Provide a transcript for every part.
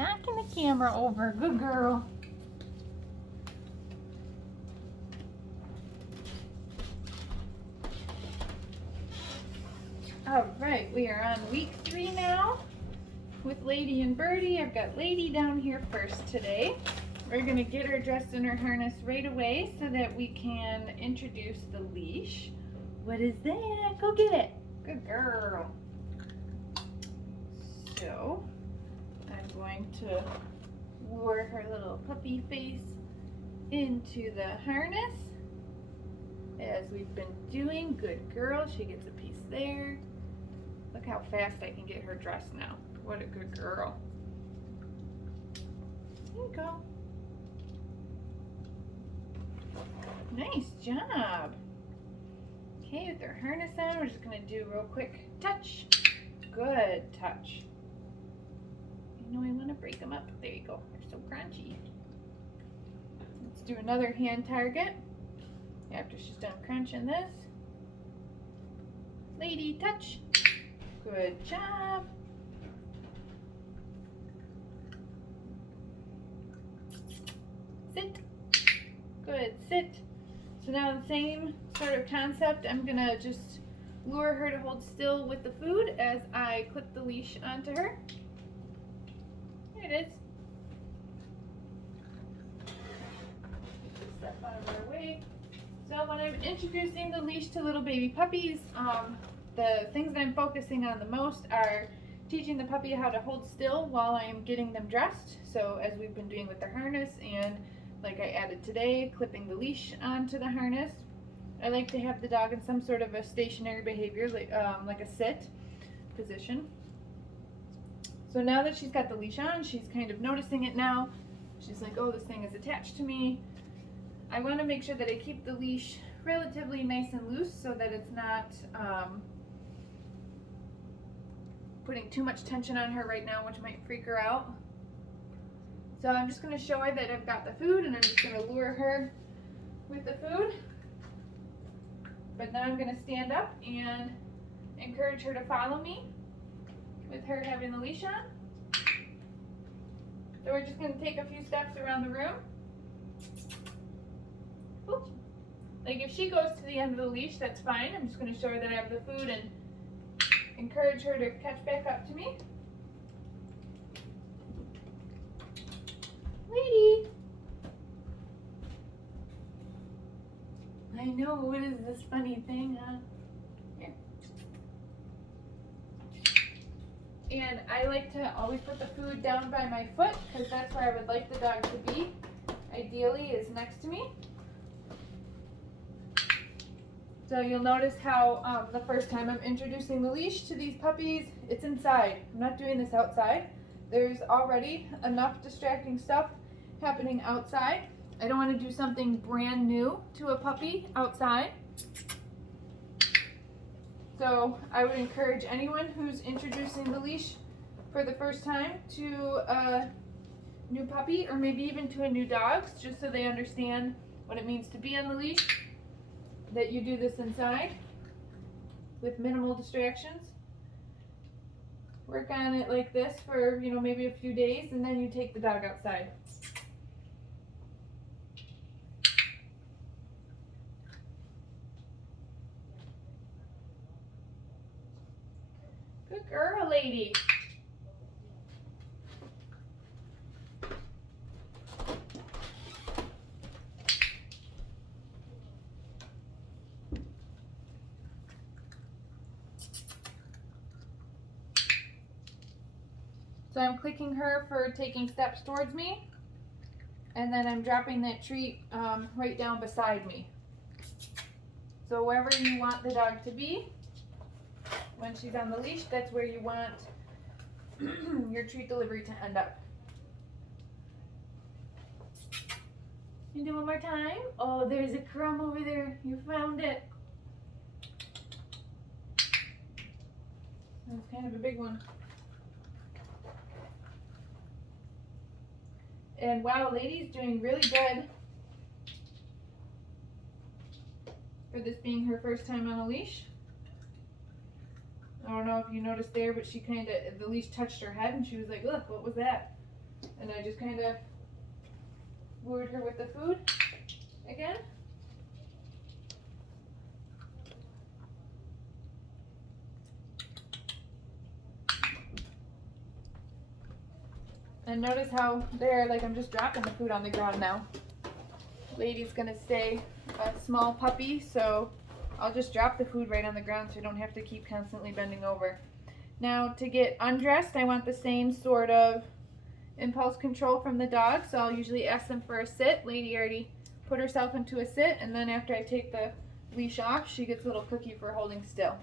knocking the camera over. Good girl. All right, we are on week 3 now with Lady and Birdie. I've got Lady down here first today. We're gonna get her dressed in her harness right away so that we can introduce the leash. What is that? Go get it. Good girl. So, I'm going to lure her little puppy face into the harness as we've been doing. Good girl. She gets a piece there. Look how fast I can get her dressed now. What a good girl. There you go. Nice job. Okay, with her harness on, we're just going to do a real quick touch. Good touch. You know I want to break them up. There you go. They're so crunchy. Let's do another hand target after she's done crunching this. Lady, touch. Good job. Sit. Good, sit. So now the same sort of concept, I'm gonna just lure her to hold still with the food as I clip the leash onto her. There it is. Step out of her way. So when I'm introducing the leash to little baby puppies, the things that I'm focusing on the most are teaching the puppy how to hold still while I'm getting them dressed. So as we've been doing with the harness, and like I added today, clipping the leash onto the harness. I like to have the dog in some sort of a stationary behavior, like a sit position. So now that she's got the leash on, she's kind of noticing it now. She's like, oh, this thing is attached to me. I want to make sure that I keep the leash relatively nice and loose so that it's not putting too much tension on her right now, which might freak her out. So I'm just going to show her that I've got the food, and I'm just going to lure her with the food. But now I'm going to stand up and encourage her to follow me with her having the leash on. So we're just going to take a few steps around the room. Oops. Like if she goes to the end of the leash, that's fine. I'm just going to show her that I have the food and encourage her to catch back up to me. Lady. I know, what is this funny thing, huh? Here. And I like to always put the food down by my foot because that's where I would like the dog to be. Ideally is next to me. So you'll notice how the first time I'm introducing the leash to these puppies, it's inside. I'm not doing this outside. There's already enough distracting stuff happening outside. I don't want to do something brand new to a puppy outside. So I would encourage anyone who's introducing the leash for the first time to a new puppy, or maybe even to a new dog, just so they understand what it means to be on the leash, that you do this inside with minimal distractions. Work on it like this for, maybe a few days, and then you take the dog outside. Good girl, lady. So I'm clicking her for taking steps towards me, and then I'm dropping that treat right down beside me. So wherever you want the dog to be when she's on the leash, that's where you want your treat delivery to end up. You do one more time. Oh, there's a crumb over there. You found it. That's kind of a big one. And wow, Lady's doing really good for this being her first time on a leash. I don't know if you noticed there, but she the leash touched her head and she was like, look, what was that? And I just kind of wooed her with the food again. And notice how there, like I'm just dropping the food on the ground now. Lady's gonna stay a small puppy, so I'll just drop the food right on the ground so I don't have to keep constantly bending over. Now to get undressed, I want the same sort of impulse control from the dog, so I'll usually ask them for a sit. Lady already put herself into a sit, and then after I take the leash off, she gets a little cookie for holding still.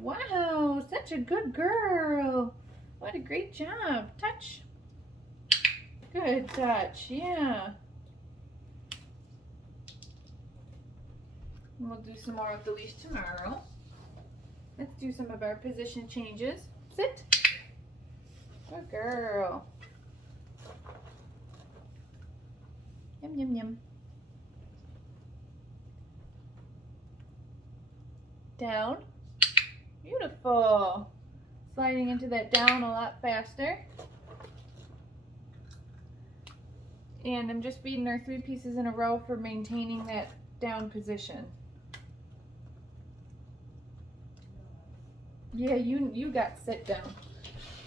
Wow, such a good girl. What a great job. Touch. Good touch, yeah. And we'll do some more with the leash tomorrow. Let's do some of our position changes. Sit. Good girl. Yum, yum, yum. Down. Beautiful. Sliding into that down a lot faster. And I'm just feeding her 3 pieces in a row for maintaining that down position. Yeah, you got sit down.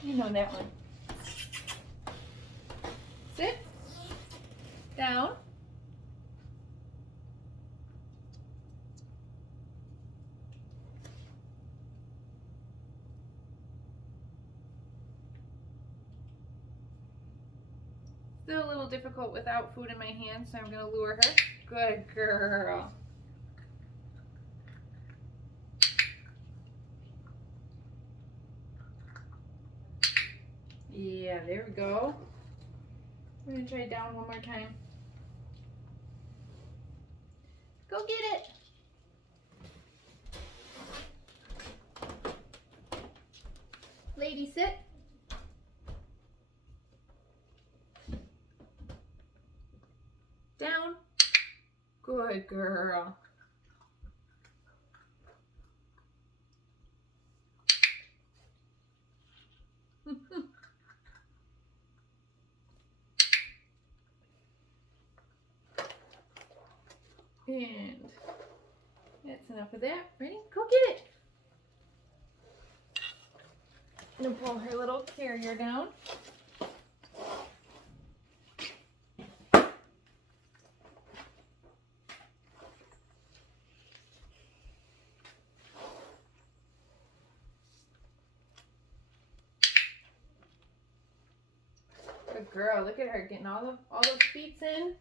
You know that one. Sit. Down. Still a little difficult without food in my hand, so I'm going to lure her. Good girl. Yeah, there we go. We're going to try down one more time. Go get it. Lady, sit. Down. Good girl. And that's enough of that. Ready? Go get it. I'm going to pull her little carrier down. Good girl. Look at her getting all those feet in.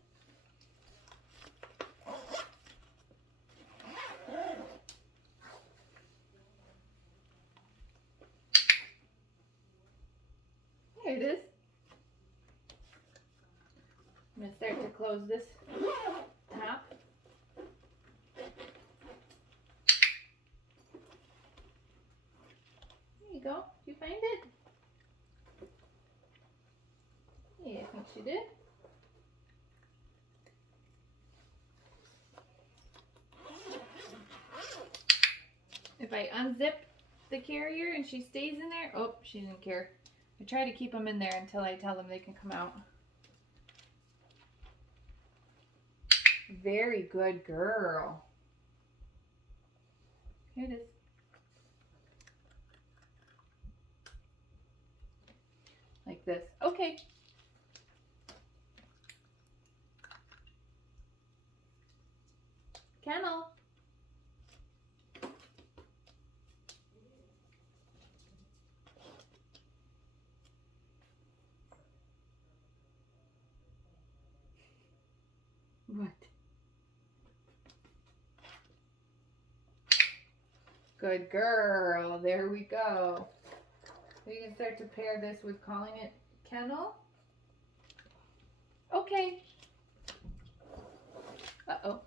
There it is. I'm going to start to close this top. There you go. Did you find it? Yeah, I think she did. If I unzip the carrier and she stays in there, oh, she didn't care. I try to keep them in there until I tell them they can come out. Very good girl. Here it is. Like this. Okay. Kennel. What? Good girl. There we go. So you can start to pair this with calling it kennel. Okay. Uh-oh.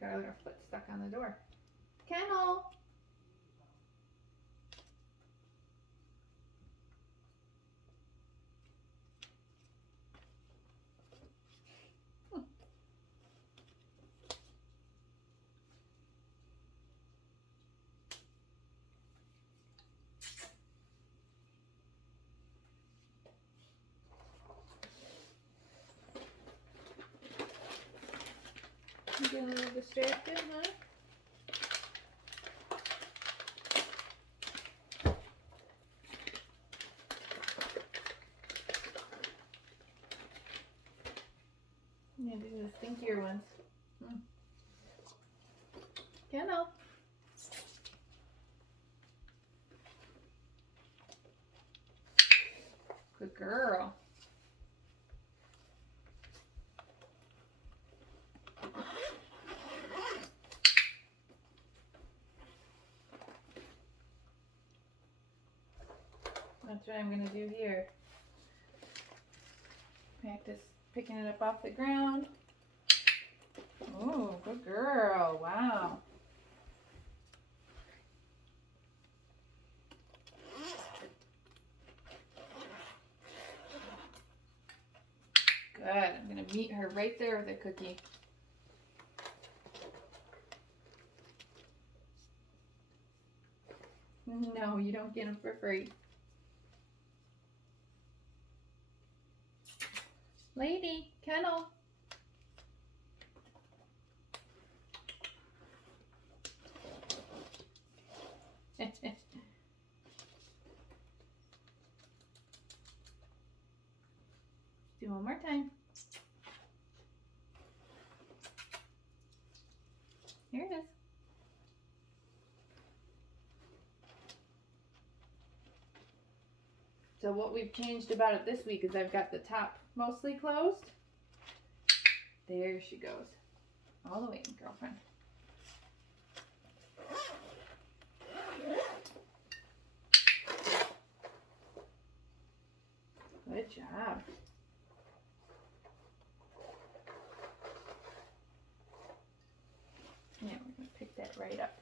Got her foot stuck on the door. Kennel. distracted, huh? Yeah, these are the stinkier ones. Kennel. Good girl. That's what I'm going to do here. Practice picking it up off the ground. Oh, good girl. Wow. Good. I'm going to meet her right there with a cookie. No, you don't get them for free. Lady, kennel. Do one more time. Here it is. So what we've changed about it this week is I've got the top mostly closed. There she goes. All the way in, girlfriend. Good job. Yeah, we're going to pick that right up.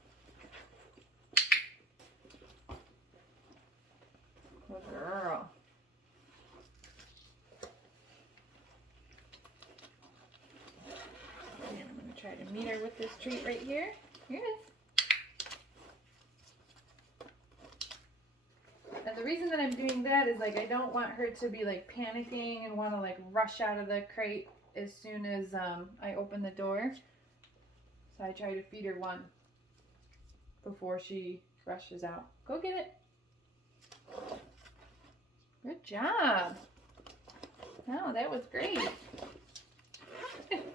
Good girl. And I'm going to try to meet her with this treat right here. Here it is. And the reason that I'm doing that is like I don't want her to be like panicking and want to like rush out of the crate as soon as I open the door. So I try to feed her one before she rushes out. Go get it. Good job. Oh, that was great. Okay.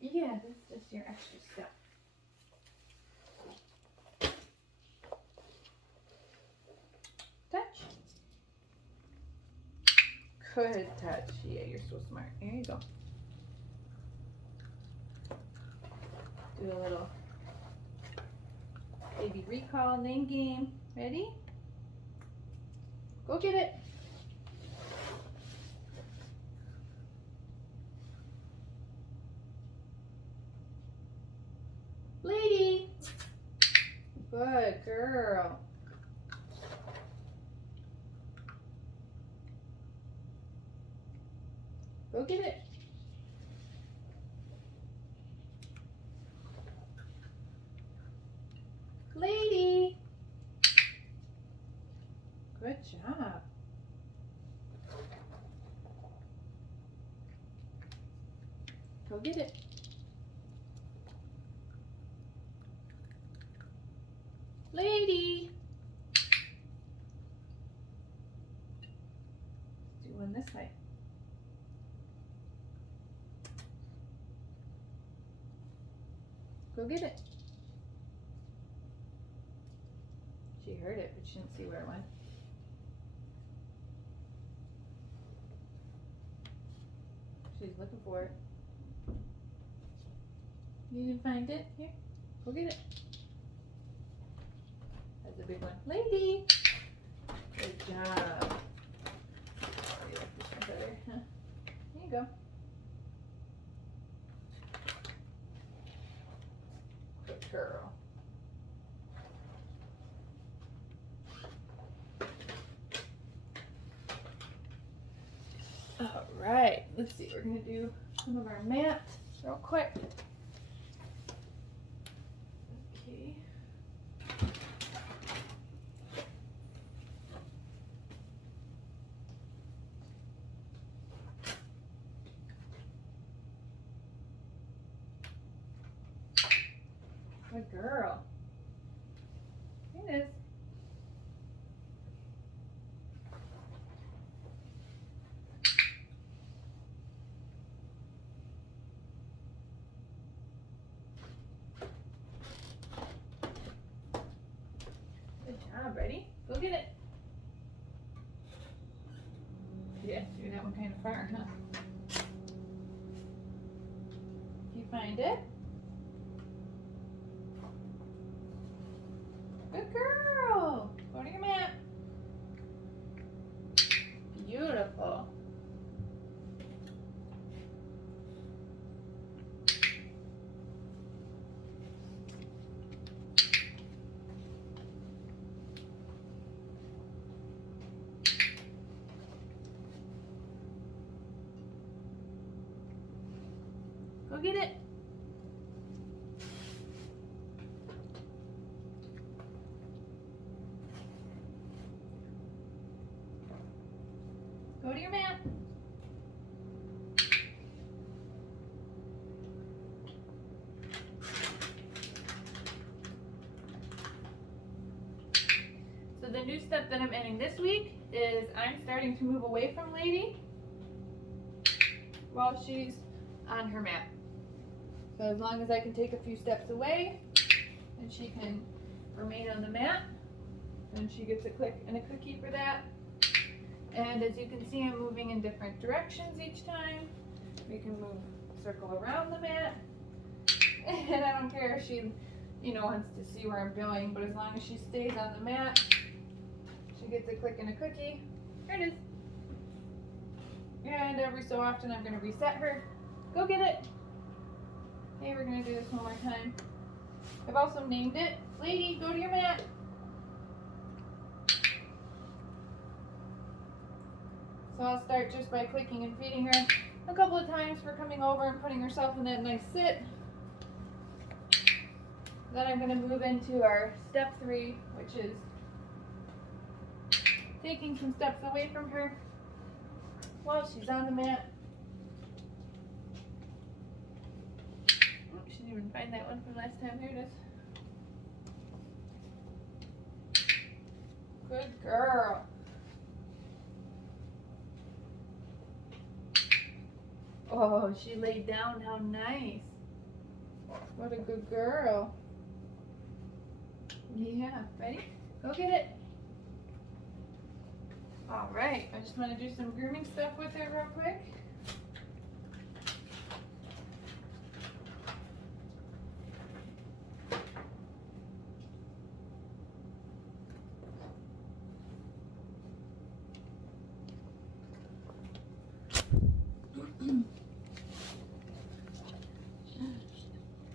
Yeah, that's just your extra stuff. Touch. Good touch. Yeah, you're so smart. Here you go. Do a little baby recall name game. Ready? Go get it. Lady. Good girl. Go get it. Lady. Good job. Go get it. Lady. Let's do one this way. Go get it. She heard it, but she didn't see where it went. She's looking for it. You didn't find it? Here, go get it. That's a big one. Lady! Good job. Oh, you like this one better, huh? There you go. Good girl. All right, let's see. We're gonna do some of our mats real quick. Okay. Good girl. Here it is. Good job. Ready? Go get it. Yeah, threw that one kind of far, huh? If you find it. Good girl. Go to your mat. Beautiful. Go get it. Go to your mat. So the new step that I'm adding this week is I'm starting to move away from Lady while she's on her mat. So as long as I can take a few steps away and she can remain on the mat, and she gets a click and a cookie for that. And as you can see, I'm moving in different directions each time. We can move, circle around the mat. And I don't care if she, wants to see where I'm going, but as long as she stays on the mat, she gets a click and a cookie. Here it is. And every so often I'm gonna reset her. Go get it. Okay, we're gonna do this one more time. I've also named it. Lady, go to your mat. So I'll start just by clicking and feeding her a couple of times for coming over and putting herself in that nice sit. Then I'm gonna move into our step 3, which is taking some steps away from her while she's on the mat. She didn't even find that one from last time. Here it is. Good girl. Oh, she laid down. How nice. What a good girl. Yeah, ready? Go get it. All right, I just want to do some grooming stuff with her real quick.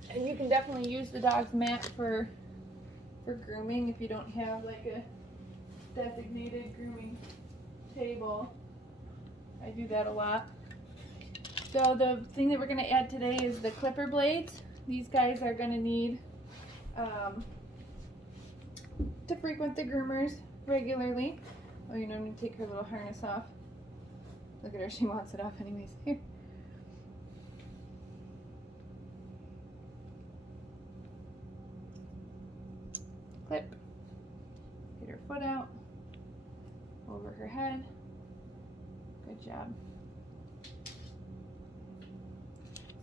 And you can definitely use the dog's mat for grooming if you don't have like a designated grooming table. I do that a lot. So the thing that we're going to add today is the clipper blades. These guys are going to need to frequent the groomers regularly. Oh, I'm going to take her little harness off. Look at her, she wants it off anyways. Here. Clip. Get her foot out. Over her head. Good job.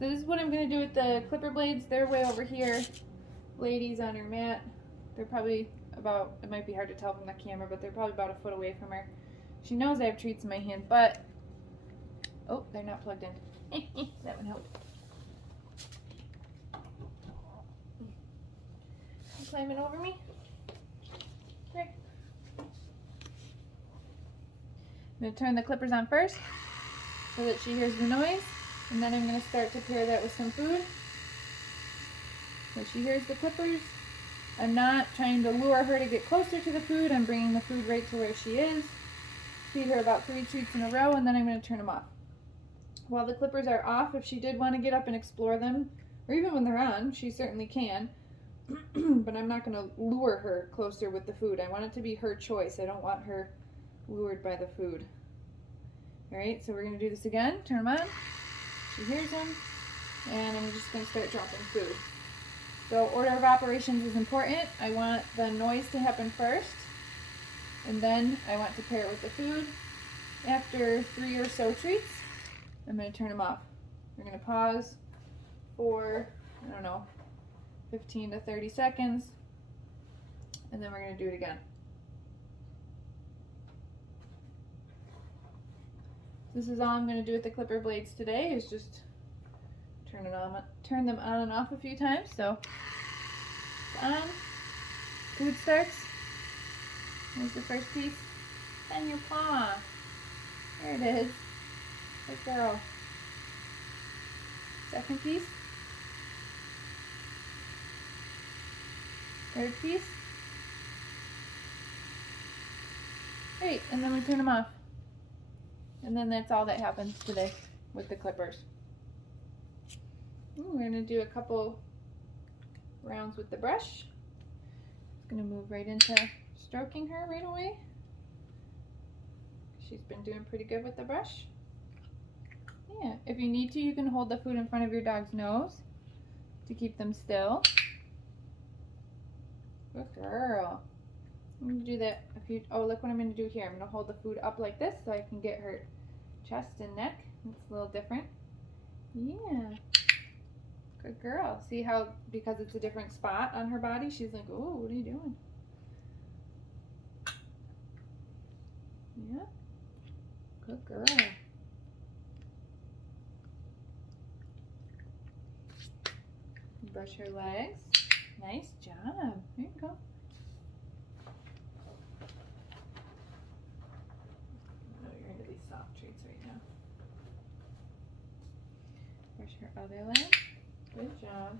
So this is what I'm going to do with the clipper blades. They're way over here. Lady's on her mat. They're probably about, it might be hard to tell from the camera, but they're probably about a foot away from her. She knows I have treats in my hand, but, oh, they're not plugged in. That one helped. You climbing over me? Here. I'm going to turn the clippers on first so that she hears the noise, and then I'm going to start to pair that with some food. So she hears the clippers. I'm not trying to lure her to get closer to the food. I'm bringing the food right to where she is. Feed her about 3 treats in a row, and then I'm going to turn them off. While the clippers are off, if she did want to get up and explore them, or even when they're on, she certainly can. But I'm not going to lure her closer with the food. I want it to be her choice. I don't want her lured by the food. Alright, so we're going to do this again. Turn them on. She hears them. And I'm just going to start dropping food. So order of operations is important. I want the noise to happen first, and then I want to pair it with the food. After 3 or so treats, I'm going to turn them off. We're going to pause for, I don't know, 15 to 30 seconds, and then we're going to do it again. This is all I'm going to do with the clipper blades today, is just turn them on and off a few times. So it's on, food starts. Here's the first piece. Then your paw. There it is. Good girl. Second piece. Third piece. Great, and then we turn them off. And then that's all that happens today with the clippers. We're going to do a couple rounds with the brush. It's going to move right into stroking her right away. She's been doing pretty good with the brush. Yeah, if you need to, you can hold the food in front of your dog's nose to keep them still. Good girl. I'm going to do that a few, oh, look what I'm going to do here. I'm going to hold the food up like this so I can get her chest and neck. It's a little different. Yeah. Good girl. See how, because it's a different spot on her body, she's like, oh, what are you doing? Yeah. Good girl. Brush her legs. Nice job. There you go. Oh, you're into these soft treats right now. Brush her other leg. Good job.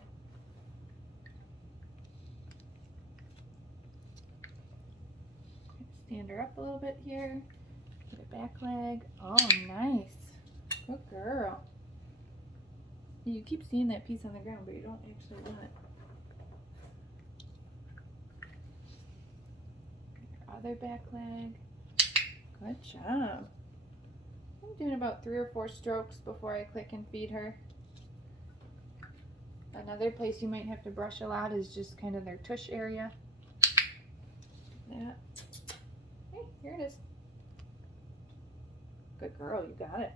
Stand her up a little bit here. Get her back leg. Oh, nice. Good girl. You keep seeing that piece on the ground, but you don't actually want it. Get her other back leg. Good job. I'm doing about 3 or 4 strokes before I click and feed her. Another place you might have to brush a lot is just kind of their tush area. That. Hey, here it is. Good girl, you got it.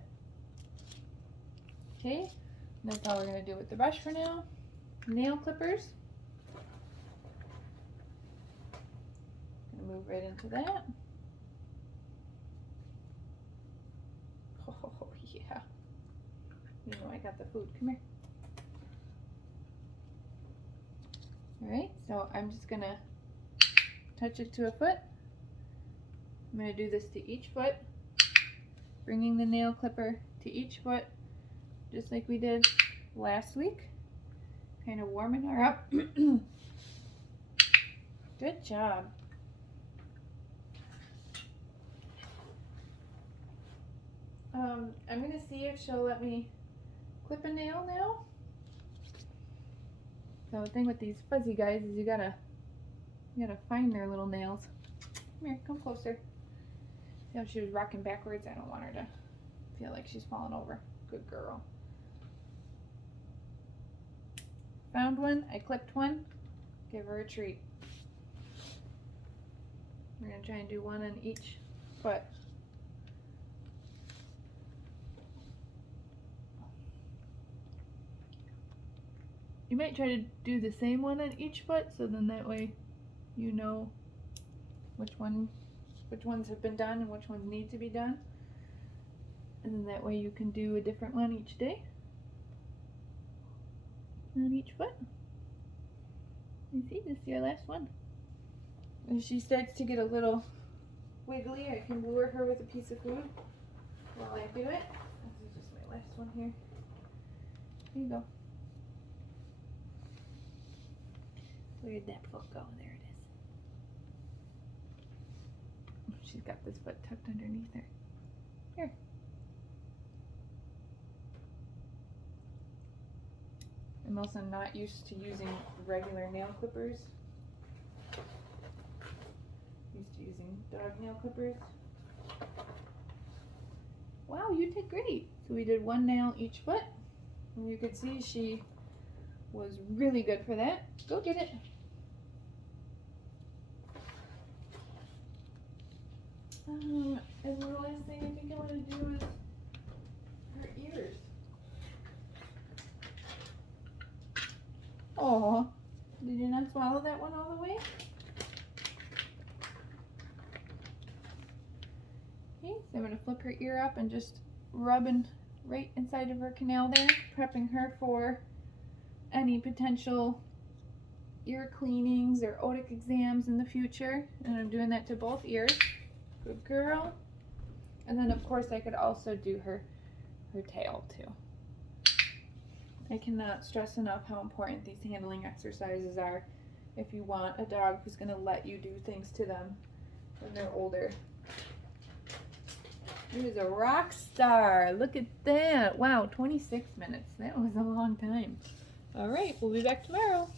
Okay, that's all we're going to do with the brush for now. Nail clippers. Gonna move right into that. Oh, yeah. You know I got the food. Come here. Alright, so I'm just going to touch it to a foot. I'm going to do this to each foot, bringing the nail clipper to each foot, just like we did last week. Kind of warming her up. Good job. I'm going to see if she'll let me clip a nail now. So the thing with these fuzzy guys is you gotta find their little nails. Come here, come closer. See how she was rocking backwards? I don't want her to feel like she's falling over. Good girl. Found one, I clipped one, give her a treat. We're gonna try and do one on each foot. You might try to do the same one on each foot, so then that way you know which ones have been done and which ones need to be done. And then that way you can do a different one each day on each foot. You see, this is your last one. When she starts to get a little wiggly, I can lure her with a piece of food while I do it. This is just my last one here. Here you go. Where'd that foot go? There it is. She's got this foot tucked underneath her. Here. I'm also not used to using regular nail clippers. Used to using dog nail clippers. Wow, you did great. So we did one nail each foot. And you could see she was really good for that. Go get it. And the last thing I think I want to do is her ears. Oh, did you not swallow that one all the way? Okay, so I'm going to flip her ear up and just rubbing right inside of her canal there, prepping her for any potential ear cleanings or otic exams in the future. And I'm doing that to both ears. Good girl. And then of course I could also do her tail too. I cannot stress enough how important these handling exercises are if you want a dog who's going to let you do things to them when they're older. He was a rock star. Look at that. Wow, 26 minutes. That was a long time. All right, we'll be back tomorrow.